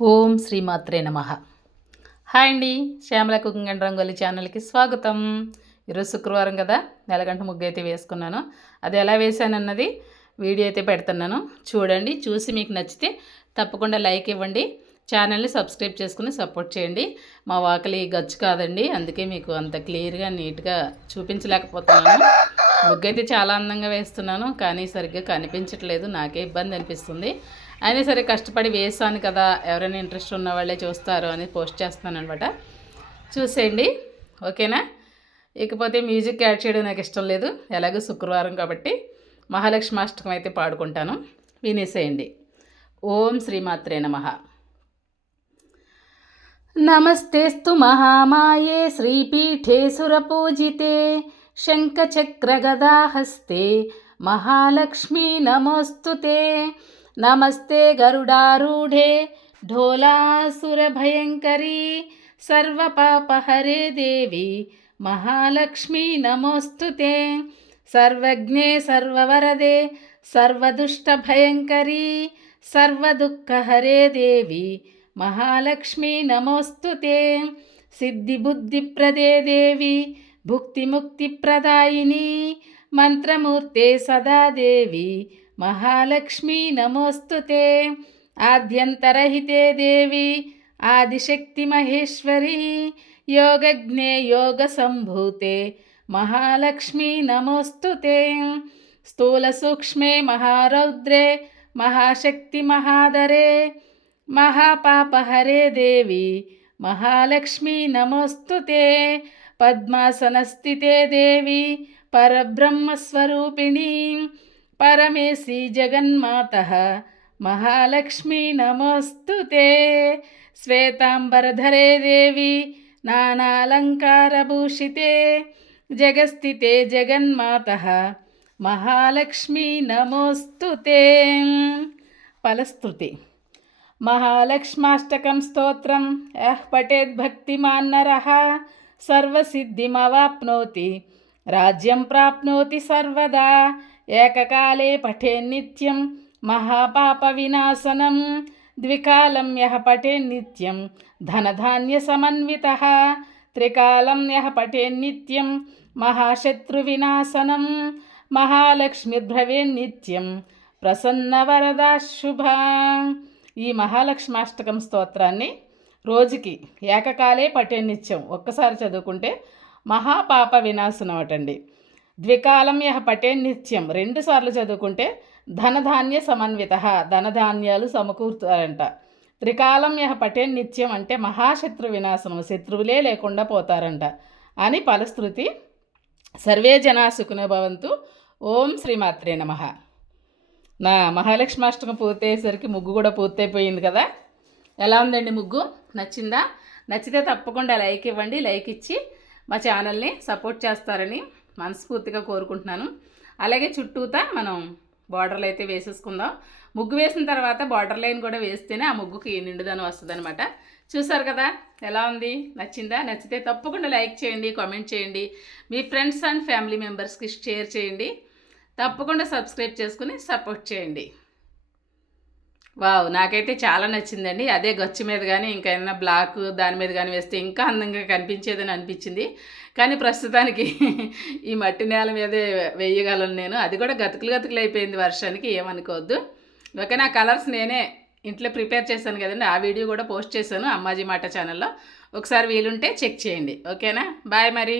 ఓం శ్రీమాత్రే నమ. హాయ్ అండి శ్యామల కుకింగ్ అండ్ రంగోలి ఛానల్కి స్వాగతం. ఈరోజు శుక్రవారం కదా నెలగంట ముగ్గు అయితే వేసుకున్నాను. అది ఎలా వేశానన్నది వీడియో అయితే పెడుతున్నాను. చూడండి చూసి మీకు నచ్చితే తప్పకుండా లైక్ ఇవ్వండి. ఛానల్ని సబ్స్క్రైబ్ చేసుకుని సపోర్ట్ చేయండి. మా వాకలి గచ్చు కాదండి అందుకే మీకు అంత క్లియర్గా నీట్గా చూపించలేకపోతున్నాను. ముగ్గు అయితే చాలా అందంగా వేస్తున్నాను కానీ సరిగ్గా కనిపించట్లేదు. నాకే ఇబ్బంది అనిపిస్తుంది. అయినా సరే కష్టపడి వేసాను కదా ఎవరైనా ఇంట్రెస్ట్ ఉన్న వాళ్ళే చూస్తారు అని పోస్ట్ చేస్తున్నాను అనమాట చూసేయండి ఓకేనా? ఇకపోతే మ్యూజిక్ యాడ్ చేయడం నాకు ఇష్టం లేదు. ఎలాగో శుక్రవారం కాబట్టి మహాలక్ష్మాష్టకం అయితే పాడుకుంటాను. వినేసేయండి. ఓం శ్రీమాత్రే నమ. నమస్తేస్తు మహామాయే శ్రీపీఠే సురపూజితే शङ्खचक्रगदाहस्ते महालक्ष्मी नमोऽस्तु ते नमस्ते गरुडारूढे ढोलासुरभयङ्करी सर्वपापहरे देवी महालक्ष्मी नमोऽस्तु ते सर्वज्ञे सर्ववरदे सर्वदुष्टभयङ्करी सर्वदुःखहरे देवी महालक्ष्मी नमोऽस्तु ते सिद्धिबुद्धिप्रदे देवी భుక్తిముక్తిప్రదాయిని మంత్రమూర్తే సదాదేవి మహాలక్ష్మీ నమోస్తుతే. ఆద్యంతరహితే దేవి ఆదిశక్తి మహేశ్వరి యోగజ్ఞే యోగ సంభూతే మహాలక్ష్మీ నమోస్తుతే. స్థూల సూక్ష్మే మహారౌద్రే మహాశక్తి మహాదరే మహాపాపహరే దేవి మహాలక్ష్మీ నమోస్తుతే. पद्मासनस्थिते देवी परब्रह्मस्वरूपिणी। परमेशी जगन्मातः महालक्ष्मी नमोऽस्तु ते। श्वेताम्बरधरे देवी नानालङ्कारभूषिते। जगस्थिते जगन्मातः महालक्ष्मी नमोऽस्तु ते। फलस्तुति। महालक्ष्माष्टकं स्तोत्रं। यः पठेद्भक्तिमान् नरः। సర్వసిద్ధిమవాప్నోతి రాజ్యం ప్రాప్నోతి సర్వదా ఏకకాలే పఠే నిత్యం మహాపాప వినాశనం ద్వికాలం యహ పఠే నిత్యం ధనధాన్య సమన్విత త్రికాలం యహ పఠే నిత్యం మహాశత్రు వినాశనం మహాలక్ష్మిర్భవే నిత్యం ప్రసన్న వరదా శుభ ఈ మహాలక్ష్మాష్టకం స్తోత్రాన్ని రోజుకి ఏకకాలే పఠేన్నిత్యం ఒక్కసారి చదువుకుంటే మహాపాప వినాశనం అటండి ద్వికాలం యహ పటే నిత్యం రెండుసార్లు చదువుకుంటే ధనధాన్య సమన్విత ధనధాన్యాలు సమకూరుతారంట త్రికాలం యహ పటే నిత్యం అంటే మహాశత్రు వినాశనం. శత్రువులే లేకుండా పోతారంట. అని ఫలశ్రుతి సర్వే జనా భవంతు. ఓం శ్రీమాత్రే నమ. నా మహాలక్ష్మాష్టకం పూర్తయ్యేసరికి ముగ్గు కూడా పూర్తయిపోయింది కదా? ఎలా ఉందండి ముగ్గు? నచ్చిందా? నచ్చితే తప్పకుండా లైక్ ఇవ్వండి. లైక్ ఇచ్చి మా ఛానల్ని సపోర్ట్ చేస్తారని మనస్ఫూర్తిగా కోరుకుంటున్నాను. అలాగే చుట్టూతా మనం బార్డర్లు అయితే వేసేసుకుందాం. ముగ్గు వేసిన తర్వాత బార్డర్ లైన్ కూడా వేస్తేనే ఆ ముగ్గుకి నిండుదనం వస్తుంది అనమాట చూసారు కదా ఎలా ఉంది? నచ్చిందా? నచ్చితే తప్పకుండా లైక్ చేయండి కామెంట్ చేయండి. మీ ఫ్రెండ్స్ అండ్ ఫ్యామిలీ మెంబర్స్కి షేర్ చేయండి. తప్పకుండా సబ్స్క్రైబ్ చేసుకుని సపోర్ట్ చేయండి. వావ్ నాకైతే చాలా నచ్చిందండి. అదే గచ్చు మీద కానీ ఇంకా ఏదైనా బ్లాక్ దాని మీద కానీ వేస్తే ఇంకా అందంగా కనిపించేదని అనిపించింది. కానీ ప్రస్తుతానికి ఈ మట్టి నేల మీదే వేయగలను నేను. అది కూడా గతుకులు గతుకులు అయిపోయింది వర్షానికి ఏమనుకోవద్దు. ఓకే నా కలర్స్ నేనే ఇంట్లో ప్రిపేర్ చేశాను కదండి. ఆ వీడియో కూడా పోస్ట్ చేశాను అమ్మాజీ మాట ఛానల్లో. ఒకసారి వీలుంటే చెక్ చేయండి. ఓకేనా? బాయ్ మరి.